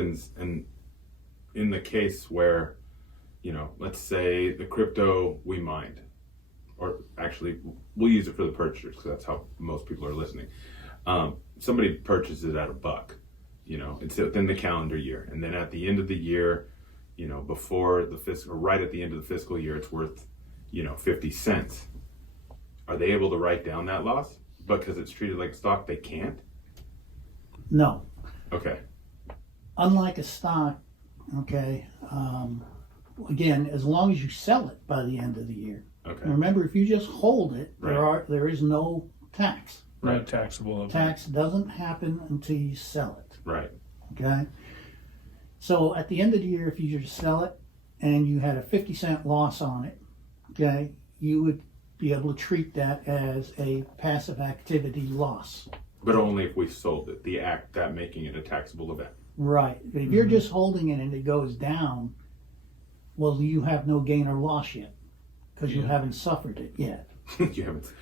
happens in the case where, let's say the crypto we mined, or actually we'll use it for the purchasers because that's how most people are listening. Somebody purchases it at $1, it's within the calendar year. And then at the end of the year, before the fiscal, right at the end of the fiscal year, it's worth, 50 cents. Are they able to write down that loss? Because it's treated like stock, they can't? No. Okay. Unlike a stock, okay, again, as long as you sell it by the end of the year. Okay. Remember, if you just hold it, Right. there is no tax. No Right. taxable event. Tax doesn't happen until you sell it. Right. Okay. So at the end of the year, if you just sell it and you had a 50-cent loss on it, okay, you would be able to treat that as a passive activity loss. But only if we sold it, that making it a taxable event. Right. If you're just holding it and it goes down, well, you have no gain or loss yet because you haven't suffered it yet. You haven't.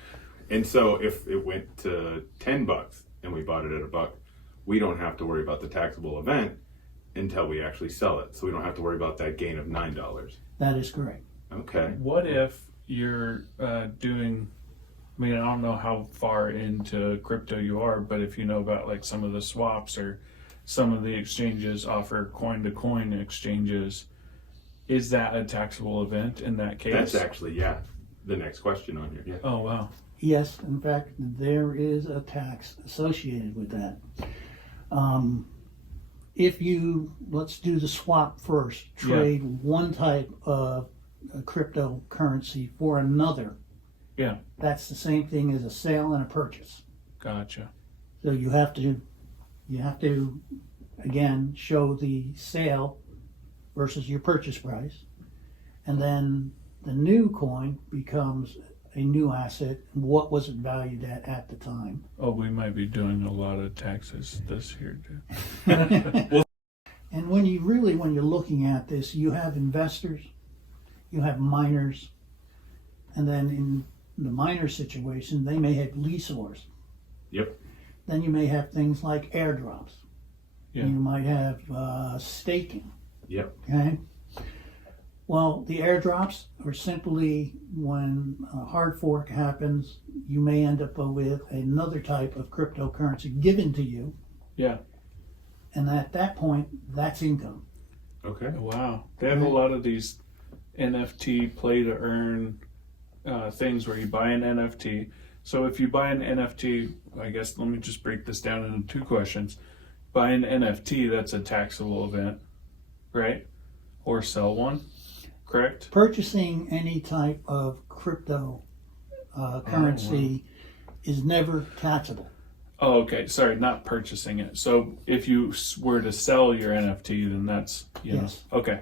And so if it went to $10 and we bought it at $1, we don't have to worry about the taxable event until we actually sell it. So we don't have to worry about that gain of $9. That is correct. Okay. What if you're doing, I mean, I don't know how far into crypto you are, but if you know about like some of the swaps or some of the exchanges offer coin to coin exchanges, is that a taxable event in that case? That's actually, the next question on here. Yeah. Oh, wow. Yes, in fact, there is a tax associated with that. If you, let's do the swap first, trade one type of cryptocurrency for another. Yeah. That's the same thing as a sale and a purchase. Gotcha. So you have to again show the sale versus your purchase price, and then the new coin becomes a new asset. What was it valued at the time? Oh, we might be doing a lot of taxes this year too. And when you're looking at this, you have investors, you have miners, and then in the miner situation, they may have leaseors. Yep. Then you may have things like airdrops. Yeah. You might have staking. Yep. Okay. Well, the airdrops are simply when a hard fork happens, you may end up with another type of cryptocurrency given to you. Yeah. And at that point, that's income. Okay. Wow. They have a lot of these NFT play to earn things where you buy an NFT. So if you buy an NFT, I guess let me just break this down into two questions. Buy an NFT, that's a taxable event, right? Or sell one, correct? Purchasing any type of crypto currency is never taxable. Oh, okay. Sorry, not purchasing it. So if you were to sell your NFT, then that's, Yes. Okay.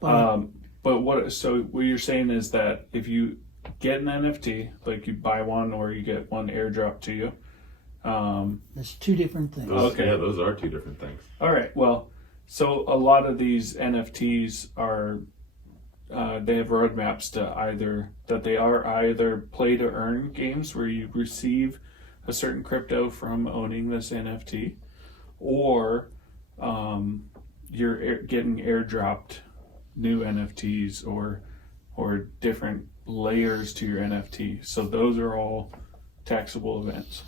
But But what you're saying is that if you get an NFT, like you buy one or you get one airdrop to you. there's two different things. Okay. Yeah, those are two different things. All right. Well, so a lot of these NFTs are, they have roadmaps to either play to earn games where you receive a certain crypto from owning this NFT, or you're getting airdropped new NFTs or different layers to your NFT. So those are all taxable events.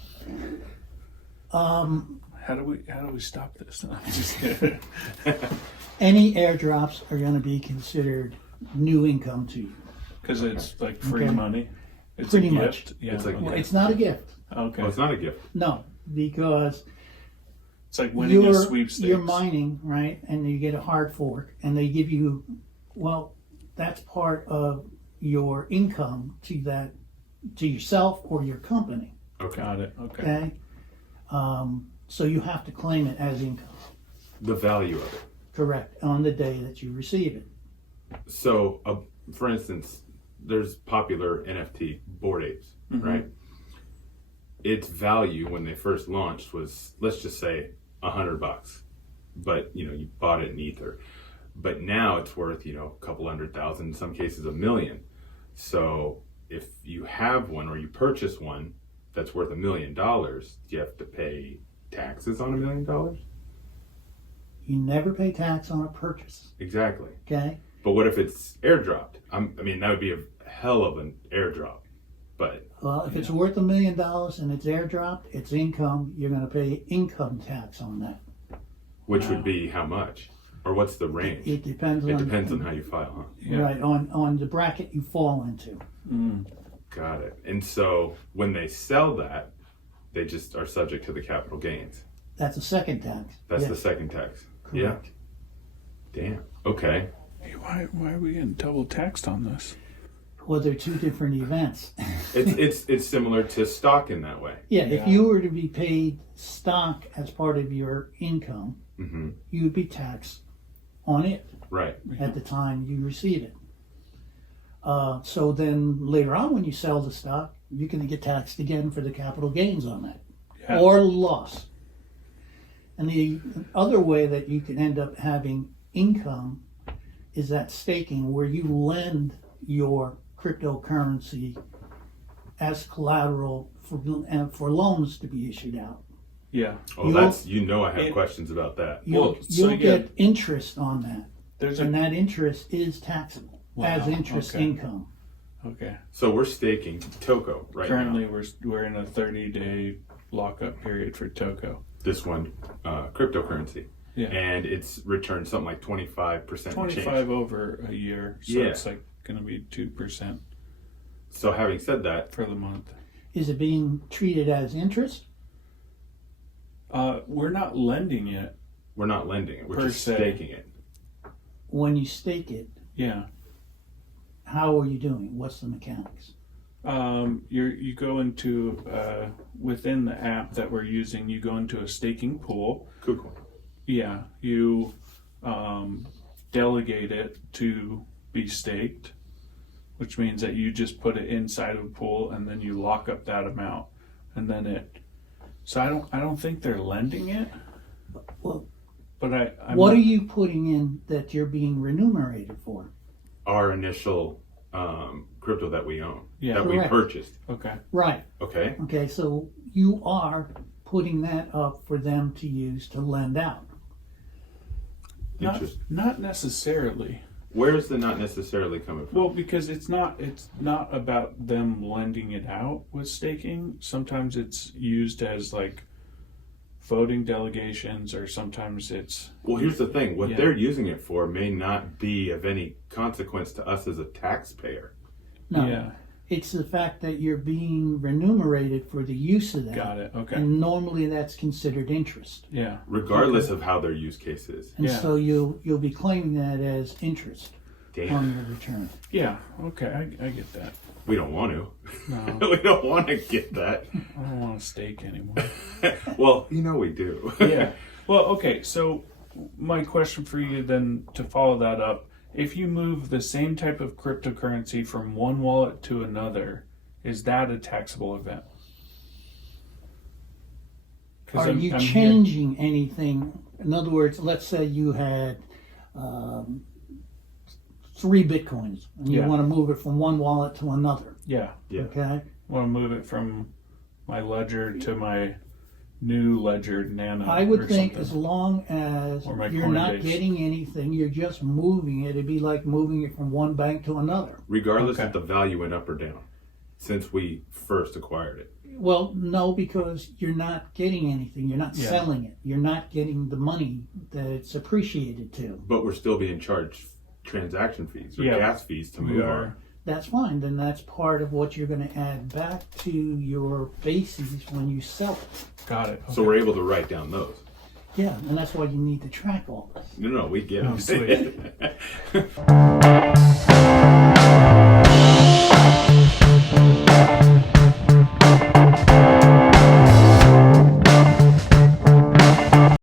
How do we stop this? I'm just kidding. Any airdrops are going to be considered new income to you. Because it's like free Okay. money. It's Pretty a much. gift. Yeah. It's like- Well, it's not a gift. Okay. Well, it's not a gift. No, because It's like winning a sweepstakes. you're mining, right? And you get a hard fork, and they give you, well, that's part of your income to yourself or your company. Okay. Got it. Okay. Okay, so you have to claim it as income. The value of it. Correct, on the day that you receive it. So, for instance, there's popular NFT Bored Apes, right? Its value when they first launched was, let's just say, $100, but you bought it in Ether. But now it's worth a couple $100,000, in some cases $1 million. So if you have one or you purchase one that's worth $1 million, do you have to pay taxes on $1 million? You never pay tax on a purchase. Exactly. Okay? But what if it's airdropped? I mean, that would be a hell of an airdrop. But Well, if it's worth $1 million and it's airdropped, it's income. You're going to pay income tax on that. which would be how much? Or what's the range? It depends It on depends on how you file, huh? Yeah. right on the bracket you fall into. Got it. And so when they sell that, they just are subject to the capital gains. That's a second tax. That's Yeah, the second tax. correct. Yeah. Damn. Okay. Hey, why are we getting double taxed on this? Well, they're two different events. It's similar to stock in that way. Yeah, Yeah. if you were to be paid stock as part of your income, Mm-hmm. you would be taxed on it Right. at the time you receive it. So then later on, when you sell the stock, you're going to get taxed again for the capital gains on that Yeah. or loss. And the other way that you can end up having income is that staking, where you lend your cryptocurrency as collateral for loans to be issued out. Yeah. Oh, You'll- that's I have it- questions about that. You'll, Well, so you'll get interest on that, There's and a that interest is taxable as Wow, interest okay. income. okay. So we're staking Toko right Currently, now. we're in a 30-day lockup period for Toko. This one, cryptocurrency. Yeah. And it's returned something like 25% 25 over a year, so Yeah. it's like going to be 2% So having said that, for the month. Is it being treated as interest? We're not lending it. we're not lending it. We're Per just se. staking it. When you stake it, Yeah. how are you doing? What's the mechanics? You go into within the app that we're using. You go into a staking pool. Cool. Yeah, you delegate it to be staked, which means that you just put it inside of a pool and then you lock up that amount, and then it. So I don't think they're lending it. Well, But I'm what are you putting in that you're being remunerated for? Our initial crypto that we own, Yeah. that we Correct. purchased. Okay. Right. Okay. Okay, so you are putting that up for them to use to lend out. Not necessarily. Where's the not necessarily coming from? Well, because it's not about them lending it out with staking. Sometimes it's used as like voting delegations, or sometimes it's Well, here's the thing. What Yeah. they're using it for may not be of any consequence to us as a taxpayer. No, yeah. it's the fact that you're being remunerated for the use of that. Got it. Okay. And normally that's considered interest. Yeah. Regardless of how their use case is. And Yeah. so you'll be claiming that as interest Damn. on your return. Yeah. Okay. I get that. We don't want to. No, We don't want to get that. I don't want to stake anymore. Well, we do. Yeah. Well, okay. So my question for you then, to follow that up, if you move the same type of cryptocurrency from one wallet to another, is that a taxable event? 'Cause Are I'm you here- changing anything? In other words, let's say you had 3 Bitcoins and you Yeah. want to move it from one wallet to another. Yeah. Yeah. Okay? Want to move it from my ledger to my new ledger Nano. I would or think something. as long as Or my you're not Coinbase. getting anything, you're just moving it. It'd be like moving it from one bank to another. Regardless Okay. if the value went up or down since we first acquired it. Well, no, because you're not getting anything. You're not Yeah. selling it. You're not getting the money that it's appreciated to. But we're still being charged transaction fees or Yeah. gas fees to We move are. on. That's fine. Then that's part of what you're going to add back to your bases when you sell it. Got it. So we're able to write down those. Yeah, and that's why you need to track all this. No, we get Oh, it. sweet.